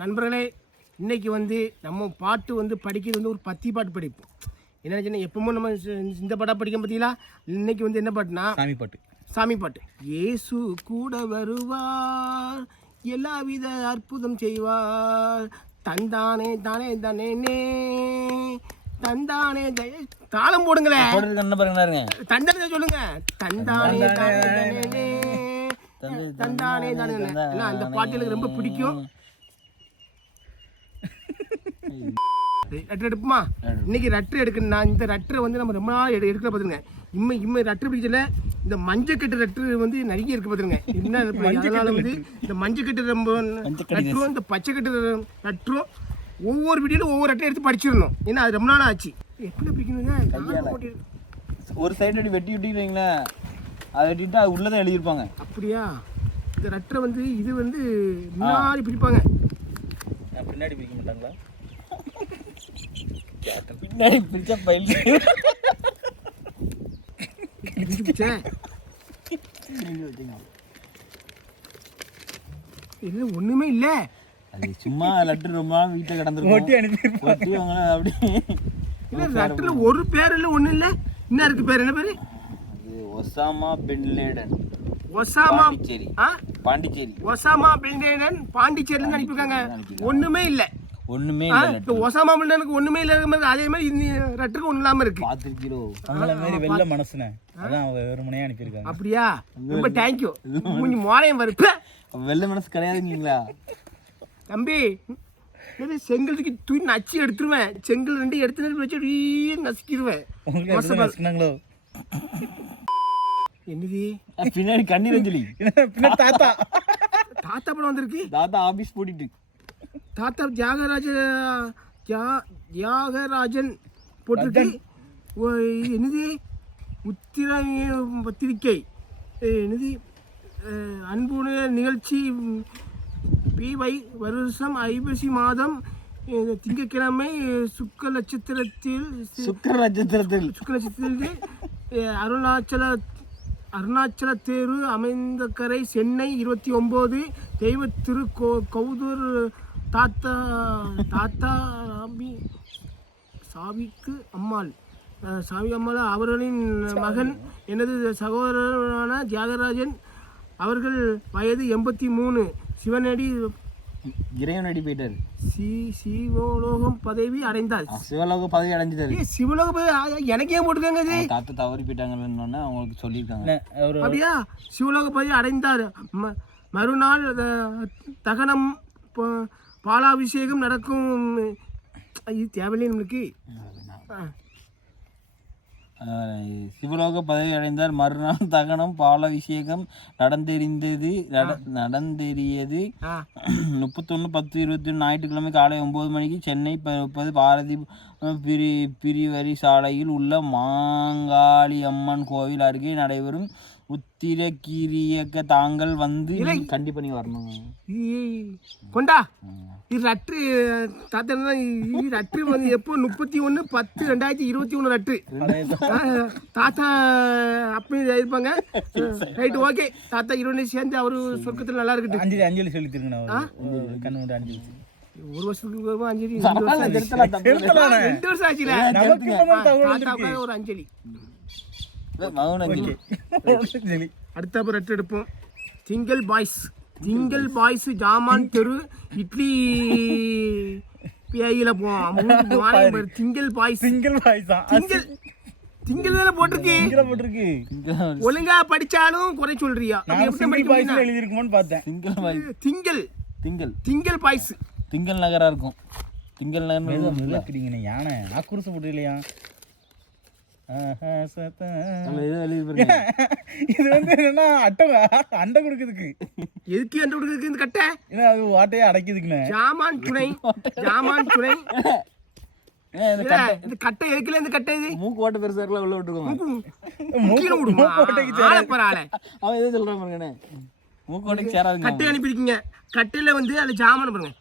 நண்பர்களே, இன்னைக்கு வந்து நம்ம பாட்டு வந்து படிக்கிறது வந்து ஒரு பத்தி பாட்டு படிப்போம். என்ன சின்ன எப்பவுமே நம்ம இந்த பாட்டா படிக்க பார்த்தீங்களா? இன்னைக்கு வந்து என்ன பாட்டுனா சாமி பாட்டு. இயேசு கூட வருவார், எல்லாவித அற்புதம் செய்வார், தந்தானே தானே தானே தந்தானே தாளம் போடுங்களேன். தந்தானே சொல்லுங்க. தந்தானே தானே தந்தானே தானே. அந்த பாட்டு எனக்கு ரொம்ப பிடிக்கும். ரட்டர் எடுப்புமா? இன்னைக்கு ரட்டர் எடுக்கணும்னா இந்த ரட்டரை வந்து நம்ம ரொம்ப நாள் எடுக்கிற பார்த்துருங்க. இம்மை ரட்டர் பிடிச்சல இந்த மஞ்சக்கட்டு ரட்டர் வந்து நிறைய இருக்கு பார்த்துருங்க. என்ன அதனால வந்து இந்த மஞ்சக்கட்டு ரொம்ப ரட்டரும் இந்த பச்சைக்கட்டு ரட்டரும் ஒவ்வொரு வீடியோலும் ஒவ்வொரு ரட்டரை எடுத்து படிச்சிடணும். ஏன்னா அது ரொம்ப நாள் ஆச்சு. எப்படி பிடிக்கணுங்க? ஒரு சைடு அடி வெட்டி விட்டீங்களா, அதை வெட்டிட்டு அது உள்ளதான் எழுதியிருப்பாங்க. அப்படியா? இந்த ரட்டரை வந்து இது வந்து முன்னாடி பிடிப்பாங்க, பின்னாடி பிடிக்க மாட்டாங்களா? பின்னாடி பிடிச்சா பயில் இல்ல ஒண்ணுமே இல்ல. அது சும்மா லெட்டர் ரொம்ப நாள் வீட்டுல கிடந்துருக்கும். அப்படி இல்ல லெட்டர்ல ஒரு பேர் இல்ல, ஒண்ணு இல்ல. என்ன இருக்கு பேர்? என்ன பேரு? Osama bin Laden. Osama Pondicherry. Osama bin Laden பாண்டிச்சேரில இருந்து அனுப்பிருக்காங்க. ஒண்ணுமே இல்ல. ஒண்ணுமே இல்ல. ஒசாமா பின் லேடனுக்கு ஒண்ணுமே இல்லாம அதே மாதிரி இந்த லெட்டருக்கு ஒண்ணு இல்லாம இருக்கு. 4 கிலோ அவங்கள மாதிரி வெள்ள மனசுனே அதான் வெறுமனே அனுப்பியிருக்காங்க. அப்படியா? ரொம்ப தேங்க்யூ. கொஞ்சம் மோரையும் வருது. வெள்ள மனசு கிடையாதுங்களா தம்பி? செங்கலுக்கு தூக்கி நச்சு எடுத்துருவேன். செங்கல் 2 எடுத்து வச்சு நசுக்கிடுவேன். என்னது பின்னாடி கண்ணீர் அஞ்சலி? தாத்தா தாத்தா படம் வந்திருக்கு. தாத்தா ஆபீஸ் போட்டிட்டு தாத்தா தியாகராஜன் போட்டிருக்கு. என்னது பத்திரிக்கை? என்னது அன்புடைய நிகழ்ச்சி பிவை வருஷம் ஐப்பசி மாதம் திங்கட்கிழமை சுக்க நட்சத்திரத்தில் அருணாச்சல தேரு அமைந்த கரை சென்னை 29 தெய்வ திரு கௌதூர் தாத்தா சாவிக்கு அம்மாள் அவர்களின் மகன் எனது சகோதரரான தியாகராஜன் அவர்கள் வயது 83. சிவனடி இறைவனடி போயிட்டாரு. சிவலோகம் பதவி அடைந்தார். சிவலோக பதவி அடைஞ்சிட்டாரு. சிவலோக பதவி எனக்கே போட்டுருக்காங்க. இது தாத்தா தவறி போயிட்டாங்கன்னு அவங்களுக்கு சொல்லியிருக்காங்க. அப்படியா? சிவலோக பதவி அடைந்தார். மறுநாள் தகனம் பாலாபிஷேகம் நடக்கும். இது தேவையில்லை நம்மளுக்கு. சிவலோக பதவி அடைந்தார். மறுநாள் தகனம் பாலாபிஷேகம் நடந்தேறியது. 31/10/21 ஞாயிற்றுக்கிழமை காலை 9 மணிக்கு சென்னை 30 பாரதி பிரிவரி சாலையில் உள்ள மாங்காளி அம்மன் கோவில் அருகே நடைபெறும் உத்திரகிரியக்க தாங்கள் வந்து கண்டிப்பா நீ வரணும். கொண்டா இது ரட்டு தாத்தா. ரட்டு வந்து எப்போ 31/10/2021 ரட்டு தாத்தா அப்பயும் இருப்பாங்க. Right, okay. தாத்தா 20 சேர்ந்து அவரு சொர்க்கத்தில் நல்லா இருக்கட்டும். அஞ்சலி சொல்லி திருங்க. கண்ணு மூடி அஞ்சலி. 1 வருஷத்துக்கு அஞ்சலி, 2 வருஷம் ஆச்சுல ஒரு அஞ்சலி. அடுத்த ரெட்டு எடுப்போம். திங்கள் பாய்ஸ் ஜாமான் தெரு இட்லி பேயில போவோம். திங்கள் பாய்ஸ் திங்கள் தானே போட்டிருக்கு. ஒழுங்கா படிச்சாலும் குறை சொல்றியா? திங்கள் பாய்ஸ் திங்கள் நகரா இருக்கும். திங்கள் நகர் யானை ஆக்குருசு போட்டு இல்லையா? இது வந்து என்னன்னா அண்டை கொடுக்குதுக்கு. எதுக்கு அண்டை கொடுக்குதுக்கு இந்த கட்டை? அது வாட்டையே அடைக்குதுக்குண்ணே. ஜாமான் துணை இந்த கட்டை எதுக்குல? இந்த கட்டை இது மூக்கு ஓட்ட பெருசா இருக்கலாம், உள்ள விட்டுருக்கோம். அவன் எது சொல்றான் பாருங்கண்ணே, மூக்கு ஓட்டைக்கு சேராது. கட்டை அனுப்பியிருக்கீங்க. கட்டையில வந்து அதுல ஜாமான் பாருங்க,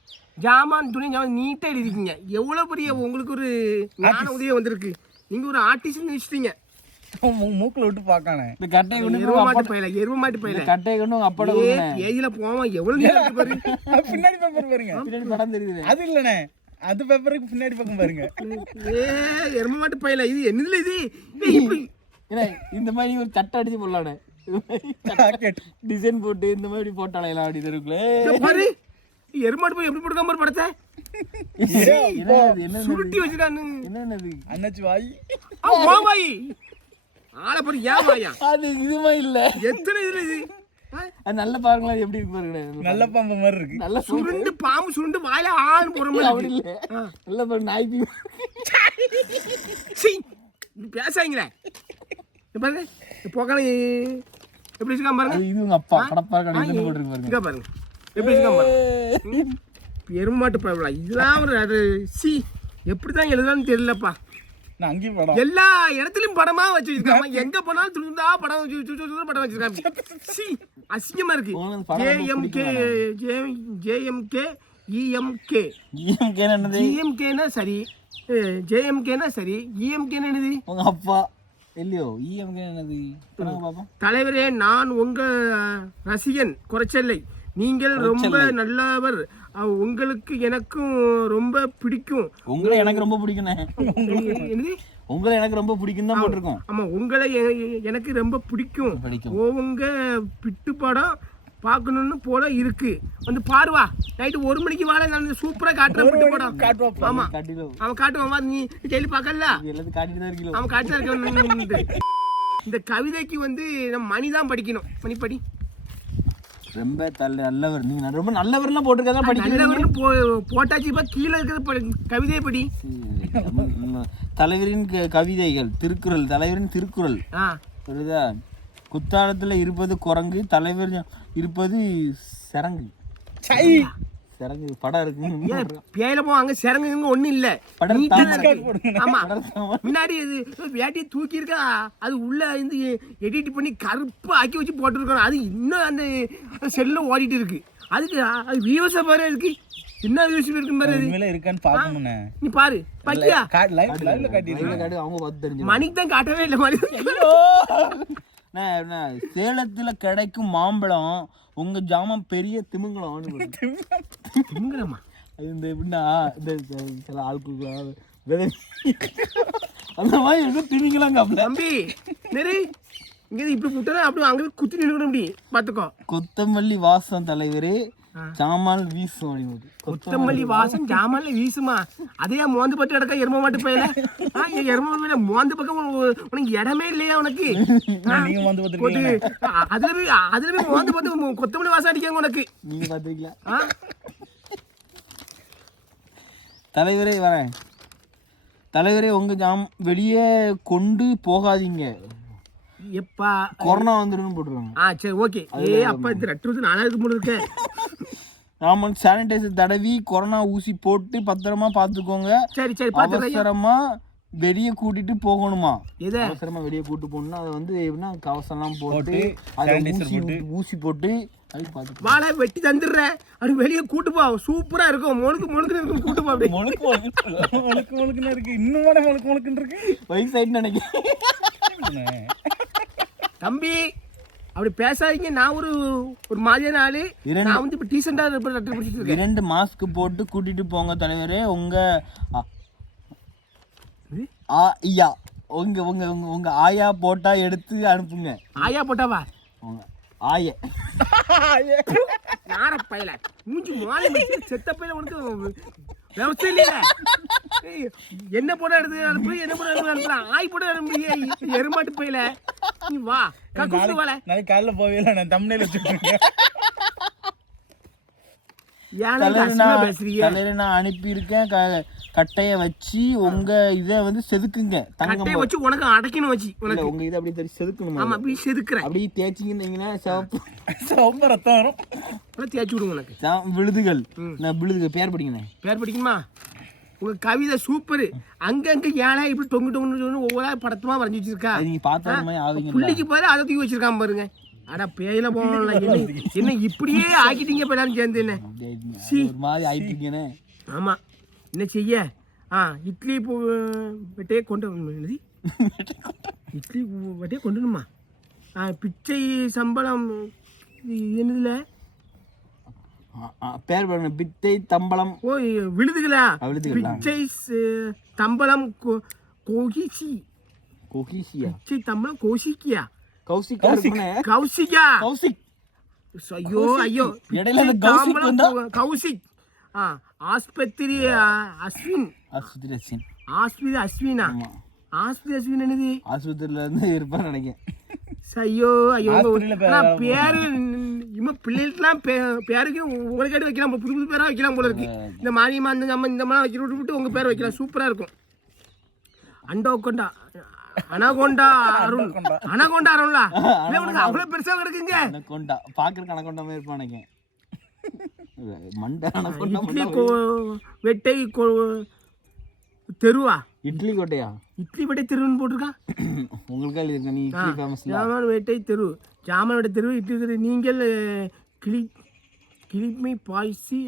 ஜாமான் துணை நீட்டா எழுதிருக்கீங்க. எவ்வளவு பெரிய உங்களுக்கு ஒரு ஞான உதயம் வந்திருக்கு. நீங்க ஒரு ஆர்டிஸ்ட் நினைச்சிட்டீங்க. மூக்குல விட்டு பார்க்கானே. இந்த கட்டையை கொண்டு எருவ மாட்டு பையில இந்த கட்டையை கொண்டு உங்க அப்பாட ஏஜில போவான் எவ்வளவு நேரம் இருக்கு பாரு. பின்னாடி பேப்பர் பாருங்க. பின்னாடி படம் தெரியுது. அது இல்லண்ணே, அது பேப்பருக்கு பின்னாடி பக்கம் பாருங்க. எரும மாட்டு பையில இது என்னதுல இது இப்படி ஏன்னா இந்த மாதிரி ஒரு சட்டை அடிச்சு போடலானே, டிசைன் போட்டு இந்த மாதிரி போட்டாலே எல்லாம் அப்படி தெருக்குள்ள பாரு. எருமாட்டு போய் எப்படி போட்டுக்காம பாரு படத்தை என்ன சுருட்டி வச்சுட்டான்னு. என்னது அண்ணாச்சி வாய் மாமாயி ஆளை பாரு. ஏன் வாயா அது இதுமா இல்ல, எத்தனை இதுல இது அது நல்ல பாருங்களா எப்படி இருக்கு பாருங்க. நல்ல பாம்பு மாதிரி இருக்கு. நல்ல சுருண்டு பாம்பு சுருண்டு வாயில ஆள் போற மாதிரி அப்படி இல்ல, நல்ல பாருங்க நாய்க்கு பேசாங்களே பாருங்க. போக்கான எப்படி வச்சுக்காம பாருங்க. இது உங்க அப்பா கடப்பா கடை போட்டுருக்கு பாருங்க. இங்க பாருங்க எப்படி வச்சுக்காம பாருங்க. எருமாட்டு பழவா இதெல்லாம் ஒரு அது சி எப்படிதான் எழுதான்னு தெரியலப்பா. நான் அங்கேயும் படம் எல்லா இடத்துலயும் படமா வச்சு வச்சிருக்காங்க. எங்க போனாலும் துணிந்தா படம் வச்சு படம் வச்சிருக்காங்க. சி அசிங்கமா இருக்கு. ஜேஎம்கே இஎம்கே என்னது ஜிஎம்கேனா சரி, ஜேஎம்கேனா சரி, இஎம்கேனா என்னது? உங்க அப்பா இல்லையோ இஎம்கே என்னது பாப்போம். தலைவரே, நான் உங்க ரசிகன், குறைச்சல்லை. நீங்கள் ரொம்ப நல்லவர். உங்களுக்கு எனக்கும் ரொம்ப பிடிக்கும். உங்களை எனக்கு ரொம்ப பிடிக்கும். என்னது? உங்களை எனக்கு ரொம்ப பிடிக்கும் தான் போட்டிருக்கோம். ஆமா, உங்களை எனக்கு ரொம்ப பிடிக்கும். உங்க பிட்டு படம் பார்க்கணும்னு போல இருக்கு. வந்து பாருவா, நைட்டு 1 மணிக்கு வாழ நான் சூப்பரா காட்டுறேன் பிட்டு படம். காட்டுவா. ஆமா காட்டிடும் அவன் காட்டுவான். நீ டெய்லி பார்க்கல, எல்லாத்தையும் காட்டிட்டு தான் இருக்கீங்க. அவன் காட்டுதான் இருக்க. இந்த கவிதைக்கு வந்து நம்ம மணி தான் படிக்கணும். மணி படி. ரொம்ப நல்லவர். நீங்க ரொம்ப நல்லவர்லாம் போட்டிருக்கதான் படிக்கிறீங்க. நல்லவர்னு போட்டாச்சு. இப்ப கீழே இருக்கிற கவிதையை படி. தலைவரின் கவிதைகள், திருக்குறள், தலைவரின் திருக்குறள் புரியுதா? குத்தாலத்துல இருப்பது குரங்கு, தலைவர் இருப்பது சரங்கு. சரங்கு படம் இருக்கு. பேயில போ, அங்க சிறங்குங்க ஒண்ணும் இல்ல. ஆமா, முன்னாடி இது வேட்டியை தூக்கி இருக்கா, அது உள்ள இருந்து எடிட் பண்ணி கருப்பு ஆக்கி வச்சு போட்டுருக்கோம். அது இன்னும் அந்த செல்ல ஓடிட்டு இருக்கு. அதுக்கு அது வியூஸ பாரு, இருக்கு என்ன வியூஸ் இருக்கு பாரு. உண்மையில இருக்கான்னு பாக்கணும். நீ பாரு பாக்கியா, லைவ்ல காட்டிடுங்க. அவங்க பார்த்து தெரிஞ்சு. மணிக்கு தான் காட்டவே இல்லை. மணி சேலத்துல கிடைக்கும் மாம்பழம் உங்க ஜாமம் பெரிய திமிங்கலம். திமிங்கலமா? இந்த எப்படின்னா இந்த சில ஆட்களுக்கு அந்த மாதிரி எதுவும் திமிங்கலாங்க. தம்பி நெறி இங்க இப்படி விட்டா அப்படி அங்க குத்தி நின்று அப்படி பாத்துக்கோ. கொத்தமல்லி வாசம் தலைவரே, ஜாமால் வீசும். கொத்தமல்லி வாசம் ஜாமான்ல வீசுமா? அதே மோந்து பட்டு கிடக்க எரும மாட்டு பையில. எரும மாட்டு மோந்து பக்கம் உனக்கு இடமே இல்லையா உனக்கு? அதுல போய் மோந்து பட்டு கொத்தமல்லி வாசம் அடிக்காங்க உனக்கு. நீங்க பாத்துருக்கீங்களா? தலைவரே வரேன். தலைவரே, உங்க வெளியே கொண்டு போகாதீங்க, எப்பா கொரோனா வந்துடும் போட்டுருவாங்க. சரி ஓகே. அப்பா இந்த 2 நாளாக போட்டு இருக்கேன். ஆமா, சானிடைசர் தடவி கொரோனா ஊசி போட்டு பத்திரமா பாத்துக்கோங்க. சரி சரி, அவசரமா வெளியே கூட்டிட்டு போகணுமா? அவசரமா வெளியே கூட்டு போகணும்னா அதை வந்து எப்படின்னா கவசம்லாம் போட்டு ஊசி போட்டு வாழை வெட்டி தந்துடுறேன். அப்படி வெளியே கூட்டு போ, சூப்பரா இருக்கும். முழுக்கு இருக்கும். கூட்டு போ, அப்படி முழுக்குன்னு இருக்கு. இன்னும் முழுக்குன்னு இருக்கு. வயசாயிட்டு நினைக்கிறேன். தம்பி அப்படி பேசாதீங்க. நான் ஒரு மாதிரியான ஆளு. நான் வந்து இப்ப டீசெண்டா லெட்டர் பிடிச்சிட்டு இருக்கேன். 2 மாஸ்க் போட்டு கூட்டிட்டு போங்க தலைவரே. உங்க ஐயா உங்க உங்க உங்க ஆயா போட்டா எடுத்து அனுப்புங்க. ஆயா போட்டாவா? ஆய யார பையல மூஞ்சி மாலை செத்த பையல உனக்கு விவசாயம் இல்லையா? என்ன போட்டா எடுத்து அனுப்பு, என்ன போட்டா அனுப்புறான்? ஆய் போட்டா அனுப்பு. எருமாட்டு பையல நீ வா. நாளைக்கு காலைல போவே நான் தம்ப்நெயில் வச்சிருக்கேன். நான் அனுப்பி இருக்கேன். கட்டைய வச்சு உங்க இதை வந்து செதுக்குங்க. கட்டைய வச்சு உனக்கு அடைக்கணும் வச்சு உனக்கு உங்க இதை அப்படியே செதுக்கணும். ஆமா, அப்படியே செதுக்குறேன். அப்படியே தேய்ச்சிங்கன்னா சிவப்பு ரத்தம் வரும். தேய்ச்சி விடுங்க உனக்கு. விழுதுகள் பேர் படிக்கணும். பேர் படிக்கணுமா? உங்க கவிதை சூப்பர். அங்கங்க ஏழை இப்படி தொங்கு தொங்குன்னு ஒவ்வொரு படத்துமா வரைஞ்சி வச்சிருக்கா. நீங்க பார்த்தா புள்ளிக்கு பாரு, அதை தூக்கி வச்சிருக்கான் பாருங்க. அட பேயில போகல. என்ன இப்படியே ஆக்கிட்டீங்க எல்லாரும் சேர்ந்து? என்ன ஒரு மாதிரி ஆயிட்டீங்கன்னு. ஆமா, என்ன செய்ய? இட்லி வெட்டையே கொண்டு இட்லி வட்டியே கொண்டுணுமா பிச்சை சம்பளம் என்னதுல பேர் பாருங்க, பிச்சை தம்பளம். ஓ விழுதுகளா? விழுதுகளா? பிச்சை தம்பளம் கோகிசி. கோகிசியா? பிச்சை தம்பளம் கோசிக்கியா? கௌசிகா இருக்குனே. கௌசிகா. கௌசிக். ஐயோ ஐயோ, இடையில அந்த கௌசிக் வந்தா கௌசிக். ஆஸ்பத்திரி அஸ்வின். ஆஸ்பத்திரி அஸ்வின். ஆஸ்பத்திரி அஸ்வினா? ஆஸ்பத்திரி அஸ்வின் என்னது? ஆஸ்பத்திரியில இருந்து இருப்பான்னு நினைக்கிறேன். ஐயோ ஐயோ, பேரு இவன் பிள்ளைகளுக்குலாம் பேருக்கு உங்களுக்கு வைக்கலாம், புது புது பேராக வைக்கலாம் போல இருக்கு. இந்த மாரியம்மா அந்த அம்மா இந்த மாதிரி வைக்கிற விட்டு உங்கள் பேரை வைக்கலாம், சூப்பராக இருக்கும். அண்டோகொண்டா, அனகொண்டா அருண். அனகொண்டா அருண்லா? இல்லை உனக்கு அவ்வளோ பெருசாக இருக்குங்க. அனகொண்டா பார்க்குறக்கு அனகொண்டா மாதிரி இருப்பான் நினைக்கிறேன். மண்டை அனகொண்டா. இட்லி வெட்டை தெருவா? இட்லி கோட்டையா? இட்லி வெட்டை தெருவுன்னு போட்டிருக்கான். உங்களுக்கா இருக்க நீ இட்லி ஃபேமஸ். ஜாமான் வேட்டை தெரு, ஜாமான் வேட்டை தெரு, இட்லி தெரு. நீங்கள் கிளிமை பாய்ச்சி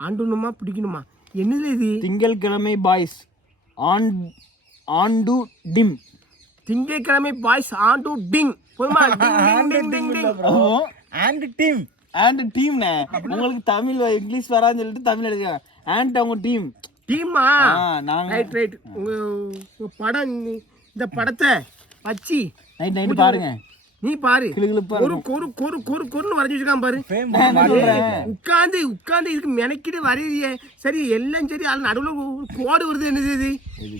ஆண்டுணுமா பிடிக்கணுமா? என்னது இது? திங்கட்கிழமை பாய்ஸ் ஆண்டு டிம். திங்கட்கிழமை பாய்ஸ் ஆண்டு டிங். போதுமா? Ding ding ding. And team. And டீம்னே. உங்களுக்கு தமிழ் இங்கிலீஷ் வரான்னு சொல்லிட்டு தமிழ் எழுதுங்க. அண்ட் அவங்க டீம். டீமா? நாங்க ரைட் ரைட். உங்க படம், இந்த படத்தை வச்சு நைட் பாருங்க. நீ பாரு, கிளுகிளுப்பா ஒரு கொரு கொரு கொரு கொருன்னு வரைஞ்சி வச்சுக்கான் பாரு. உட்காந்து உட்காந்து இதுக்கு மெனக்கிட்டு வரையிறியே. சரி எல்லாம் சரி, அது நடுவில் கோடு வருது. என்னது இது?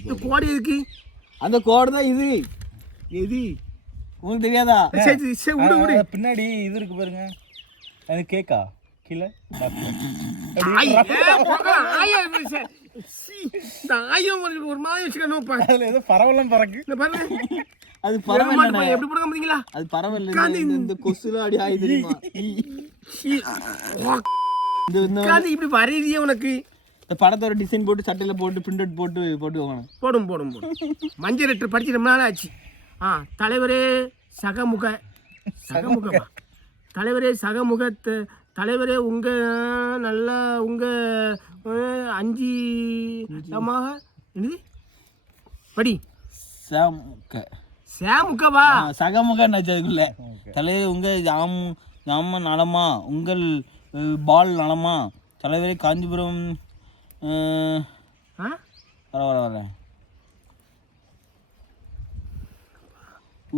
இந்த கோடு எதுக்கு? அந்த கோடு தான் இது. எது உங்களுக்கு தெரியாதா? சரி சரி, விடு விடு. பின்னாடி இது இருக்கு பாருங்க, அது கேக்கா கீழே. ஒரு மாதிரி வச்சுக்கணும். அதுல ஏதோ பரவலாம் பறக்கு. அது பரவாயில்ல. எப்படி போடுங்க பாத்தீங்களா? அது பரவாயில்ல. இந்த கொசுல அடி ஆயி தெரியுமா? இப்படி வரையிறியே உனக்கு. இந்த படத்தோட டிசைன் போட்டு சட்டையில போட்டு பிரிண்ட் அவுட் போட்டு வாங்கணும். போடும் போடும் போடும். மஞ்சள் லெட்டர் படிச்சு ரொம்ப நாள் ஆச்சு. தலைவரே சகமுகமா? தலைவரே தலைவரே உங்க நல்லா உங்க 5 என்னது படி. சேமுகவா? சகமுக நச்சதுக்குள்ள தலைவர் உங்க ஜாம நலமா, உங்கள் பால் நலமா, தலைவரே காஞ்சிபுரம். வர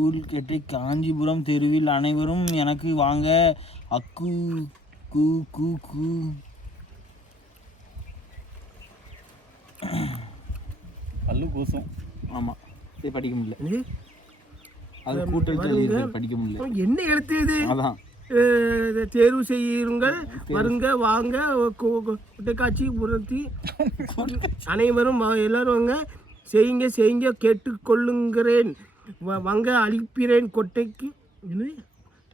ஊரில் கேட்டை காஞ்சிபுரம் தெருவில் அனைவரும் எனக்கு வாங்க. அக்கு கூ கூ கூ. பல்லு கூசும். ஆமாம், இதை படிக்க முடியல. அது கூட்டல் படிக்க முடியல. என்ன எழுத்து இது? அதான் தேர்வு செய்யுங்கள், வருங்க வாங்க, காட்சி உரத்தி அனைவரும் எல்லாரும் வாங்க, செய்யுங்க செய்யுங்க கேட்டுக்கொள்ளுங்கிறேன், வாங்க அழிப்பிறேன் கொட்டைக்கு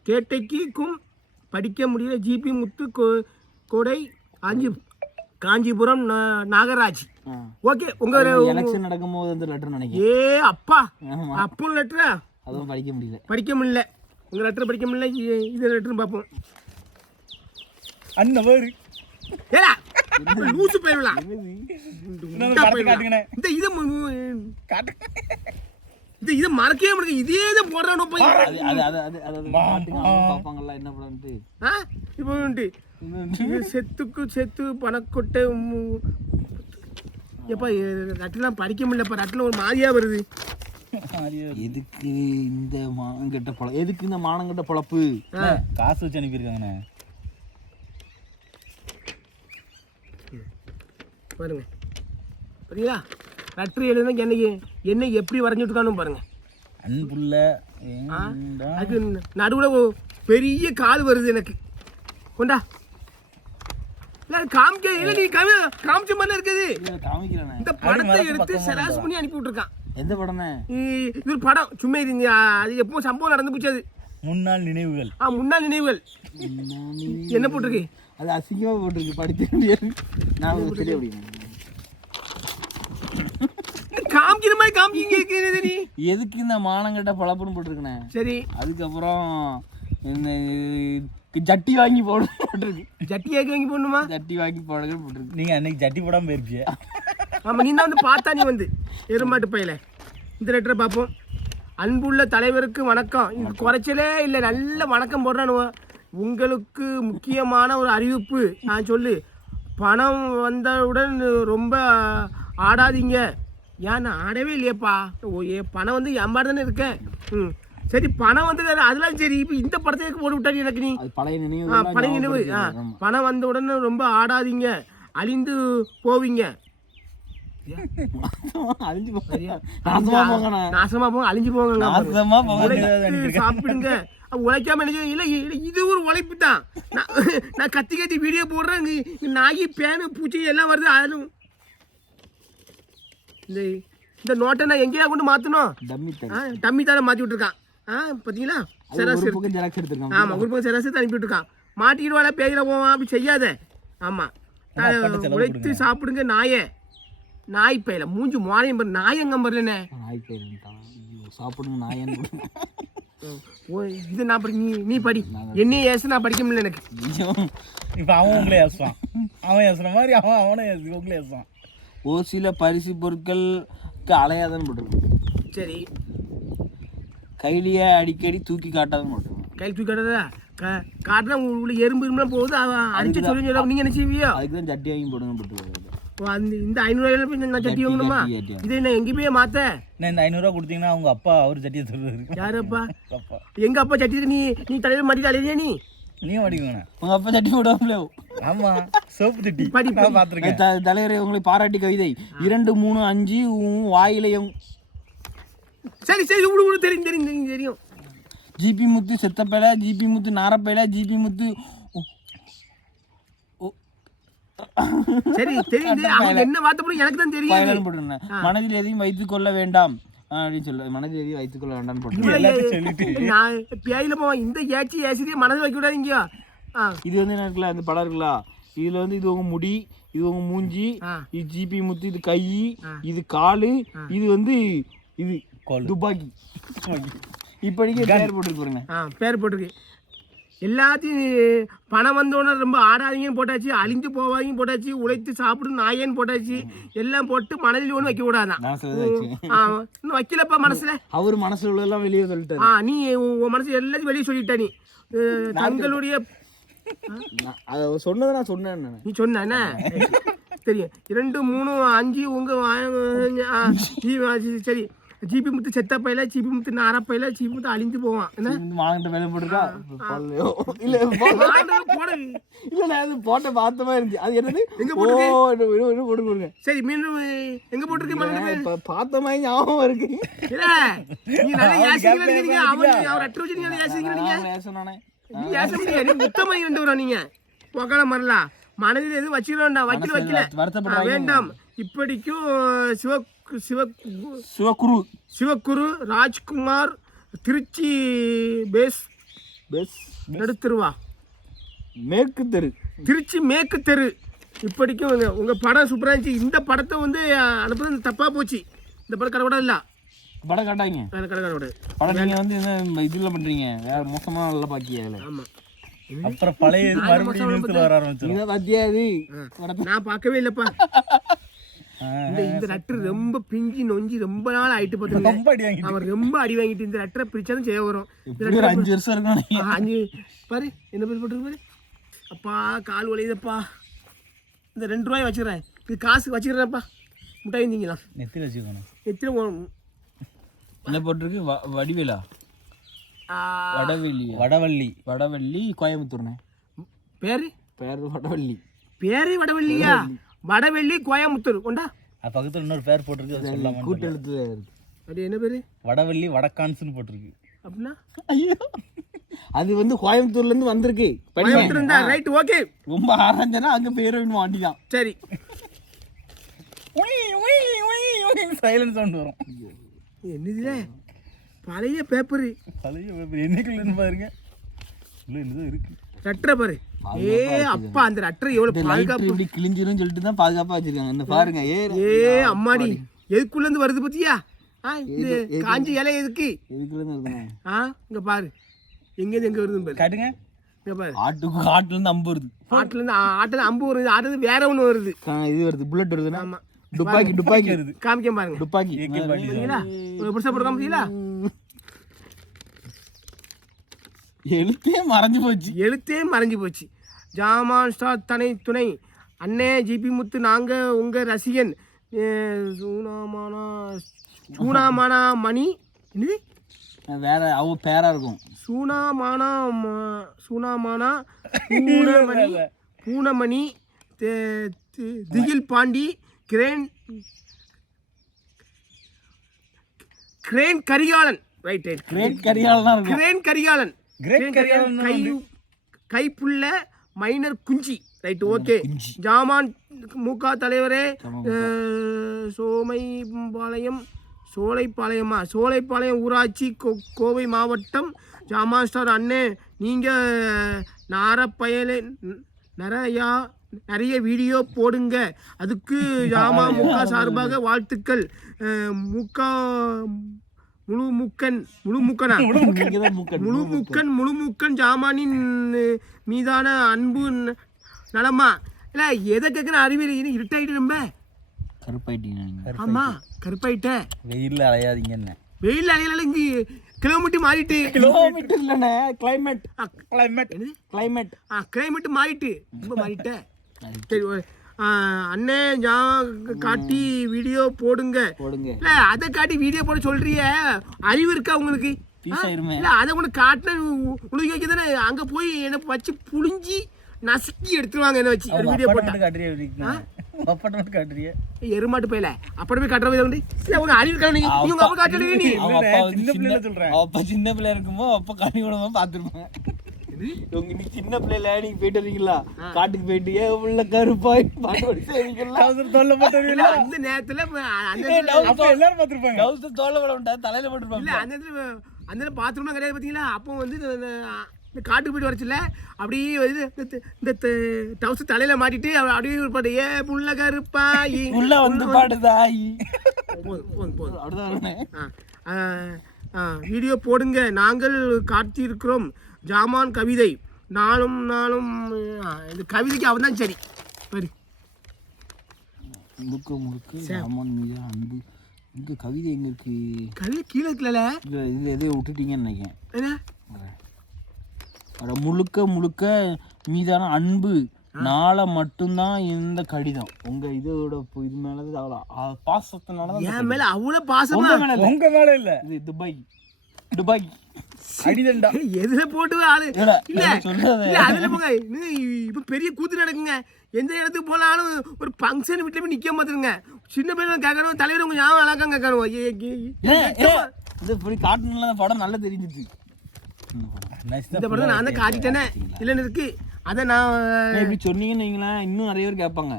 கேட்டைக்கும் படிக்க முடியல. ஜிபி முத்து கோடை காஞ்சிபுரம் நாகராஜ். ஓகே, உங்க எலெக்ஷன் நடக்கும்போது அந்த லெட்டர் நினைக்கிறேன். ஏ அப்பா, அப்போ லெட்டரா? அதுவும் படிக்க முடியல. உங்க லெட்டர் படிக்க முடியல. இது லெட்டர் பார்ப்போம். அண்ணவர் ஏலா லூசு போயிடலாம். இந்த இது மறக்கவே முடியாது. இதே தான் போடுறானோ போய். பாப்பாங்கல்ல என்ன படம்ட்டு. இப்போ செத்து பணக்கொட்டை. எப்பா லெட்டர்லாம் படிக்க முடியலப்பா. லெட்டர்ல ஒரு மாதிரியா வருது. எதுக்கு இந்த மானங்கட்ட பொழப்பு? எதுக்கு இந்த மானங்கட்ட பொழப்பு? காசு வச்சு அனுப்பியிருக்காங்கண்ணே. பாருங்க, சரிங்களா? லெட்டர் எழுதுனா என்னை எப்படி வரைஞ்சிட்டுருக்கானு பாருங்க. அன்புள்ள அதுக்கு நடுவில் பெரிய கால் வருது எனக்கு. கொண்டா காமிக்க இல்லை, நீ காமிச்ச மாதிரி இருக்குது. காமிக்கிறேன். இந்த படத்தை எடுத்து சராசு பண்ணி அனுப்பி விட்டுருக்கான். எந்த படம்னே? இது ஒரு படம். சும்மா இருங்க, அது எப்போ சம்பவம் நடந்து போச்சு. அது முன்னாள் நினைவுகள். முன்னாள் நினைவுகள். என்ன போட்டிருக்கு? அது அசிங்கமாக போட்டிருக்கு, படிக்க முடியாது. நான் சரி அப்படிங்க காமிக்கிற மாதிரி காமிக்கிங்க. நீ எதுக்கு இந்த மானங்கட்ட பழப்புன்னு போட்டிருக்கேன். சரி, அதுக்கப்புறம் ஜட்டி வாங்கி போட்டிருக்கு. ஜட்டி வாங்கி போடணுமா? ஜட்டி வாங்கி போடுறது போட்டிருக்கு. நீங்கள் அன்னைக்கு ஜட்டி போடாமல் போயிருப்பிய. ஆமாம், நீ தான் வந்து பார்த்தா. நீ வந்து எருமாட்டு பையில இந்த லெட்டரை பார்ப்போம். அன்புள்ள தலைவருக்கு வணக்கம். இது குறைச்சலே இல்லை, நல்ல வணக்கம் போடுறானு. உங்களுக்கு முக்கியமான ஒரு அறிவிப்பு நான் சொல்லு. பணம் வந்தவுடன் ரொம்ப ஆடாதீங்க. ஏன் நான் ஆடவே இல்லையப்பா, பணம் வந்து எம்பாடு தானே இருக்கேன். சரி பணம் வந்து அதெல்லாம் சரி. இப்போ இந்த படத்தை போட்டு விட்டாரு எனக்கு. நீ பழைய நினைவு. பணம் வந்த உடனே ரொம்ப ஆடாதீங்க, அழிந்து போவீங்க. நாசமா போங்க, அழிஞ்சு போங்க, சாப்பிடுங்க. உழைக்காம என்ன இல்லை, இது ஒரு உழைப்பு தான். நான் கத்தி கத்தி வீடியோ போடுறேன், நாகி பேனு பூச்சி எல்லாம் வருது. அதிலும் இந்த நோட்டை நான் எங்கேயா கொண்டு மாற்றணும், டம்மி தானே மாற்றி விட்டுருக்கான். பார்த்தீங்களா, சராசரி. ஆமாம், குரூப்புக்கு சராசரி அனுப்பி விட்டுருக்கான். மாட்டிடுவாள பேயில போவான், அப்படி செய்யாத. ஆமாம், உழைத்து சாப்பிடுங்க நாயே. நாய் பையில மூஞ்சி மோனையும் பாரு, நாயங்கம் வரலண்ணே. சாப்பிடுங்க நாயன். இது நான் படி, நீ படி. என்னையும் ஏசு நான் படிக்க முடியல எனக்கு. இப்போ அவன் உங்களே ஏசுவான், அவன் ஏசுற மாதிரி அவனே உங்களே ஏசுவான். ஒரு சில பரிசு பொருட்களுக்கு அலையாதன்னு போட்டுருக்கோம். சரி, கையிலேயே அடிக்கடி தூக்கி காட்டாதுன்னு போட்டுருக்கோம். கையில் தூக்கி காட்டுறதா காட்டினா உங்களுக்கு எறும்பு இரும்புலாம் போகுது, அவன் அடிச்சு சொல்லி சொல்ல. நீங்கள் என்ன செய்வியோ? அதுக்கு தான் சட்டி வாங்கி போடுங்க போட்டுருக்கோம். இந்த 500 போய் நான் சட்டி வாங்கணுமா? இதை நான் எங்கே போய் மாற்ற? நான் இந்த 500 கொடுத்தீங்கன்னா அவங்க அப்பா அவர் சட்டியை சொல்லுவாரு. யாரப்பா? எங்க அப்பா சட்டி நீ தலையில மாட்டிட்டு அலையிறியா? நீ மாட்டிக்கோங்க. உங்க அப்பா சட்டி போடாமலே. ஆமா, சோப்பு தட்டி பார்த்துருக்கேன். தலைவரை உங்களை பாராட்டி கவிதை 2, 3, 5 வாயிலையும். சரி சரி, உங்களுக்கு தெரியும் தெரியும் தெரியும் தெரியும். ஜிபி முத்து செத்தப்பேல, ஜிபி முத்து நாரப்பேல, ஜிபி முத்து. சரி தெரியும். அவங்க என்ன வார்த்தை போடும் எனக்கு தான் தெரியும். மனதில் எதையும் வைத்துக் கொள்ள வேண்டாம் அப்படின்னு சொல்ல. மனதில் எதையும் வைத்துக் கொள்ள வேண்டாம் போட்டு நான் பேயில போவேன். இந்த ஏச்சி ஏசிரியை மனதில் வைக்க விடாதீங்க. இது வந்து என்ன இருக்குல்ல, அந்த படம் இருக்குல்ல, இதுல வந்து இது உங்க முடி, இது உங்க மூஞ்சி, இது ஜிபி முத்து, இது கை, இது காலு, இது வந்து இது துப்பாக்கி. இப்படிக்கு பேர் போட்டுருக்கு. பேர் போட்டிருக்கு. எல்லாத்தையும் பணம் வந்தோடனே ரொம்ப ஆடாதீங்கன்னு போட்டாச்சு, அழிந்து போவாதீங்கன்னு போட்டாச்சு, உழைத்து சாப்பிடும் நாயேன்னு போட்டாச்சு, எல்லாம் போட்டு மனதில் ஒன்று வைக்க கூடாதான். இன்னும் வைக்கலப்பா மனசுல. அவர் மனசுல உள்ளதெல்லாம் வெளியே சொல்லிட்டாரு. நீ உன் மனசு எல்லாத்தையும் வெளியே சொல்லிட்ட. நீ தங்களுடைய சொன்னதை நான் சொன்னேன். நீ சொன்ன தெரியும். 2, 3, 5 உங்க சரி. ஜிபி முத்து செத்த பையில, ஜிபி முத்து நாரப்பையில, ஜிபி முத்து அழிஞ்சு போவான். மாங்கிட்ட வேலை போட்டுருக்கா இல்ல அது போட்ட பார்த்தமா இருந்துச்சு. அது என்னது எங்க போட்டுருங்க. சரி, மீண்டும் எங்க போட்டுருக்கு பார்த்த மாதிரி ஞாபகம் இருக்கு. இல்ல நீ நல்லா யாசிக்கிறீங்க. அவர் அட்டு வச்சு நீங்க யாசிக்கிறீங்க. நீ முத்தமா இருந்து வரோம். நீங்க போக்கால மரலாம் மனதில் எதுவும் வச்சுக்கலாம்டா. வைக்கல வேண்டாம். இப்படிக்கும் சிவகுரு ராஜ்குமார், திருச்சி பேஸ் நடுத்தருவா, மேற்கு தெரு, திருச்சி மேற்கு தெரு. இப்படிக்கும் உங்க படம் சூப்பராக இருந்துச்சு. இந்த படத்தை வந்து அனுப்புறது தப்பா போச்சு. இந்த படம் கடை இல்லை, படம் காட்டாங்க. படம் நீங்க வந்து இதுல பண்றீங்க, வேற மோசமா நல்லா பாக்கிய. ஆமா, அப்புறம் பழைய மறுபடியும் வர ஆரம்பிச்சு. பாத்தியாது நான் பார்க்கவே இல்லப்பா. இந்த லெட்டர் ரொம்ப பிஞ்சி நொஞ்சி ரொம்ப நாள் ஆயிட்டு பார்த்து. அவர் ரொம்ப அடி வாங்கிட்டு இந்த லெட்டரை பிரிச்சாலும் செய்ய வரும். 5 வருஷம் இருக்கும். 5 பாரு என்ன பேர் போட்டுருக்கு பாரு. அப்பா கால் வலியுதப்பா. இந்த 2 ரூபாய் வச்சுக்கிறேன். இது காசு வச்சுக்கிறேன்ப்பா. முட்டாய் இருந்தீங்களா நெத்தில வச்சுக்கணும். நெத்தில என்ன போட்டிருக்கு? வடிவேலா, வடவள்ளி கோயம்புத்தூர்னே பேரு வடவள்ளி. பேரு வடவள்ளியா? வடவள்ளி கோயம்புத்தூர் கொண்டா. பக்கத்துல இன்னொரு பேர் போட்டிருக்கு, அது சொல்லாம கூட்டெழுத்து. அது என்ன பேரு? வடவள்ளி வடக்கான்ஸ்னு போட்டிருக்கு. அப்படின்னா ஐயோ, அது வந்து கோயம்புத்தூர்ல இருந்து வந்திருக்கு. கோயம்புத்தூர் இருந்தா ரைட், ஓகே. ரொம்ப ஆரஞ்சனா அங்க பேர் வேணும் வாண்டிதான். சரி, சைலன்ஸ் சவுண்ட் வரும். என்னதுல பழைய பேப்பர் என்னைக்குள்ள பாருங்க, என்னதான் இருக்கு லெட்டர் பாரு. அப்பா அந்த லெட்டர் எவ்வளவு பாதுகாப்பு, இப்படி கிழிஞ்சிரும் சொல்லிட்டு தான் பாதுகாப்பா வச்சிருக்காங்க. இந்த பாருங்க. அம்மாடி எதுக்குள்ள இருந்து வருது பத்தியா? இது காஞ்சி இலை எதுக்கு? எதுக்குள்ள இருந்து வருதுங்க? இங்க பாரு, எங்க இருந்து எங்க வருது பாரு. காட்டுங்க. இங்க பாரு, ஆட்டுல இருந்து அம்பு வருது. ஆட்டுல அம்பு வருது. ஆட்டுல வேற ஒண்ணு வருது. இது வருது, புல்லட் வருதுன்னா. ஆமா, துப்பாக்கி வருது. காமிக்க பாருங்க. துப்பாக்கி புதுசா போட்டு காமிச்சீங்களா? எழுத்தே மறைஞ்சு போச்சு. எழுத்தே மறைஞ்சு போச்சு. ஜாமான் ஸ்டார் துணை அண்ணே ஜிபி முத்து நாங்கள் உங்கள் ரசிகன். சூனாமானா மணி என்னது வேற அவங்க பேரா இருக்கும். சூனாமானா பூனமணி திகில் Pandi crane Karikalan. Right great கரிகாலனா இருக்கும். கிரேன் கரிகாலன் கைப்புள்ள மைனர் குஞ்சி. Right okay. ஜாமான் முக தலைவரே சோலைப்பாளையம் ஊராட்சி கோவை மாவட்டம். ஜாமான் ஸ்டார் அண்ணே நீங்கள் நிறைய வீடியோ போடுங்க, அதுக்கு ஜாமா முக சார்பாக வாழ்த்துக்கள். முழுமுக்கன் ஜாமானின் மீதான அன்பு நலமா. இல்லை எதை கேட்குற அறிவியல் இருட்டாயிட்டு ரொம்ப கருப்பாயிட்டீங்க. ஆமா கருப்பாயிட்ட. வெயில்ல அலையாதீங்க. என்ன வெயில் அலையில இங்கே கிலோமீட்டர் மாறிட்டு. கிலோமீட்டர் இல்லைண்ணே, கிளைமேட் மாறிட்டு ரொம்ப மாறிட்ட. சரி அண்ணே காட்டி வீடியோ போடுங்க. இல்லை அதை காட்டி வீடியோ போட சொல்றிய அறிவு இருக்கா உங்களுக்கு? இல்லை அதை ஒன்று காட்டின உழுகி வைக்க தானே அங்கே போய் என்ன வச்சு புழிஞ்சி நசுக்கி எடுத்துருவாங்க. என்ன வச்சு ஒரு வீடியோ போட்டா காட்டுறிய எருமாட்டு போயில அப்படி கட்டுறது உண்டு. அவங்க அறிவு உங்க அப்பா காட்டுறீங்க. அப்பா சின்ன பிள்ளை இருக்குமோ அப்பா கனி உணவா பாத்துருப்பாங்க. உங்க நீ சின்ன பிள்ளைல நீங்க போயிட்டு வரீங்களா காட்டுக்கு போயிட்டு உள்ள கருப்பாய் அந்த நேரத்துல எல்லாரும் பாத்துருப்பாங்க. தோல்ல போட தலையில போட்டுருப்பாங்க. அந்த பாத்ரூம்லாம் கிடையாது பாத்தீங்களா? அப்போ வந்து இந்த காட்டுக்கு போயிட்டு வரச்சுல அப்படியே இந்த டவுசர் தலையில மாட்டிட்டு அப்படியே பாடு ஏ புள்ள கருப்பாயி உள்ள வந்து பாடுதாயி. போதும் அப்படிதான். வீடியோ போடுங்க, நாங்கள் காட்டியிருக்கிறோம். ஜாமான் கவிதை நாளும் இந்த கவிதைக்கு அவன் தான் சரி. சரி முழுக்க ஜாமான் மீது அன்பு. இங்க கவிதை எங்க இருக்கு? கவிதை கீழே இருக்குல்ல. இது எதையோ விட்டுட்டீங்கன்னு நினைக்கிறேன். என்ன முழுக்க மீதான அன்பு நாளை மட்டும்தான் இந்த கடிதம். உங்க இதோட இது மேலது அவ்வளோ பாசத்தினாலதான். என் மேல அவ்வளவு பாசமா உங்க மேல இல்ல. இது துபாய் அடிதண்டா எதுல போட்டு ஆளு இல்ல சொல்றது. அதுல போங்க. இப்ப பெரிய கூத்து நடக்குங்க. எந்த இடத்துக்கு போனாலும் ஒரு ஃபங்க்ஷன் வீட்டுல போய் நிக்க மாத்துருங்க. சின்ன பையன் கேட்கணும், தலைவர் உங்க ஞாபகம் அழகாங்க கேட்கணும். இது இப்படி காட்டணும்ல படம் நல்லா தெரிஞ்சிச்சு. இந்த படத்தை நான் தான் காட்டிட்டேனே இல்லைன்னு இருக்கு. அதை நான் இப்படி சொன்னீங்கன்னு வைங்களேன், இன்னும் நிறைய பேர் கேட்பாங்க.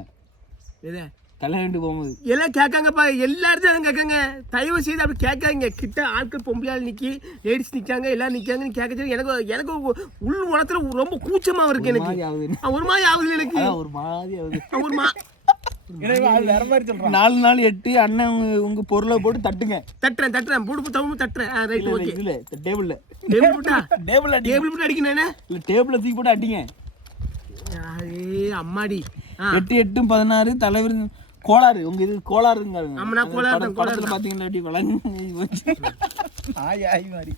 எதை கல்யாணம் வீட்டு போகும்போது எல்லாம் கேட்காங்கப்பா. எல்லா இடத்துலையும் கேட்காங்க. தயவு செய்து அப்படி கேட்காங்க. கிட்ட ஆட்கள் பொம்பளையால் நிற்கி லேடிஸ் நிற்காங்க, எல்லாரும் நிற்காங்கன்னு கேட்க எனக்கு உள் உலகத்துல ரொம்ப கூச்சமாக இருக்கு. எனக்கு ஒரு மாதிரி ஆகுது. எனக்கு ஒரு மாதிரி ஆகுது. வேற மாதிரி சொல்றேன். 4 நாள் 8 அண்ணன் உங்க பொருளை போட்டு தட்டுறேன் போட்டு தவும் தட்டுறேன். Right okay. இல்ல டேபிள்ல போட்டு அடிக்கணும். இல்ல டேபிள்ல தூக்கி போட்டு அடிங்க. அம்மாடி 8 8 16 தலைவர் கோளாறு. உங்க இது கோளாறுங்க. ஆமா கோளாறு. படத்துல பாத்தீங்களா அப்படி வளர்ந்து மாதிரி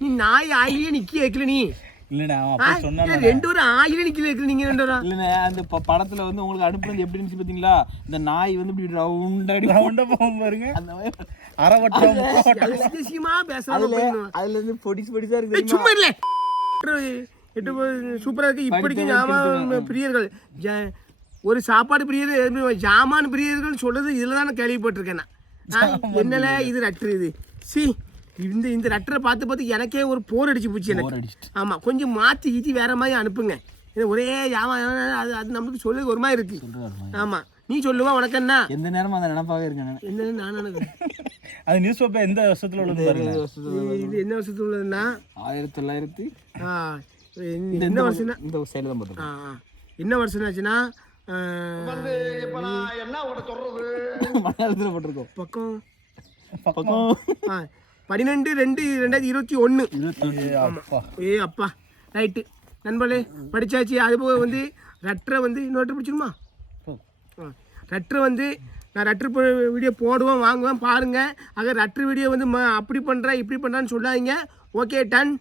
நீ நாய் ஆயிலே நிக்க வைக்கல. நீ இல்லண்ணா அவன் அப்ப சொன்னானே 2 ஒரு ஆயிலே நிக்க வைக்கல. நீங்க 2 ஒரு இல்லண்ணே அந்த படத்துல வந்து உங்களுக்கு அனுப்புறது எப்படி இருந்துச்சு பாத்தீங்களா? இந்த நாய் வந்து இப்படி ரவுண்டா போகும் பாருங்க. அந்த அரவட்டம் தேசியமா பேசாம அதுல இருந்து பொடிசா இருக்கு. சும்மா இல்ல சூப்பரா இருக்கு. இப்படிக்கு ஜாமான் பிரியர்கள் ஒரு சாப்பாடு பிரியர் ஜாமான் பிரியர்கள் சொல்றது இதுல தான் கேள்விப்பட்டிருக்கேன். என்னல இது ரட்டர் இது சி இந்த ரட்டரை பார்த்து எனக்கே ஒரு போர் அடிச்சு போச்சு எனக்கு. ஆமா கொஞ்சம் மாத்தி வேற மாதிரி அனுப்புங்க. ஒரே அது நமக்கு சொல்றது ஒரு மாதிரி இருக்கு. ஆமா நீ சொல்லுவா உனக்கு என்ன எந்த நேரமும் அந்த நினைப்பாவே இருக்கேன். என்ன நான் நினைக்கிறேன் அது நியூஸ் பேப்பர் எந்த வருஷத்துல உள்ளது பாருங்க. இது என்ன வருஷத்துல உள்ளதுன்னா 1900 என்ன வருஷம்னா இந்த சைடுல தான் போட்டுருக்கோம். என்ன வருஷம் ஆச்சுன்னா மலையாளத்துல போட்டிருக்கோம். பக்கம் 12/2/2021. அப்பா ரைட்டு நண்பர்களே படிச்சாச்சு. அதுபோக வந்து ரட்டரை வந்து இன்னொரு பிடிச்சிருமா? ரட்டரை வந்து நான் ரட்டர் வீடியோ போடுவேன் வாங்குவேன் பாருங்கள். ஆக ரட்டர் வீடியோ வந்து அப்படி பண்ணுறேன் இப்படி பண்ணுறான்னு சொல்லாதீங்க. Okay done.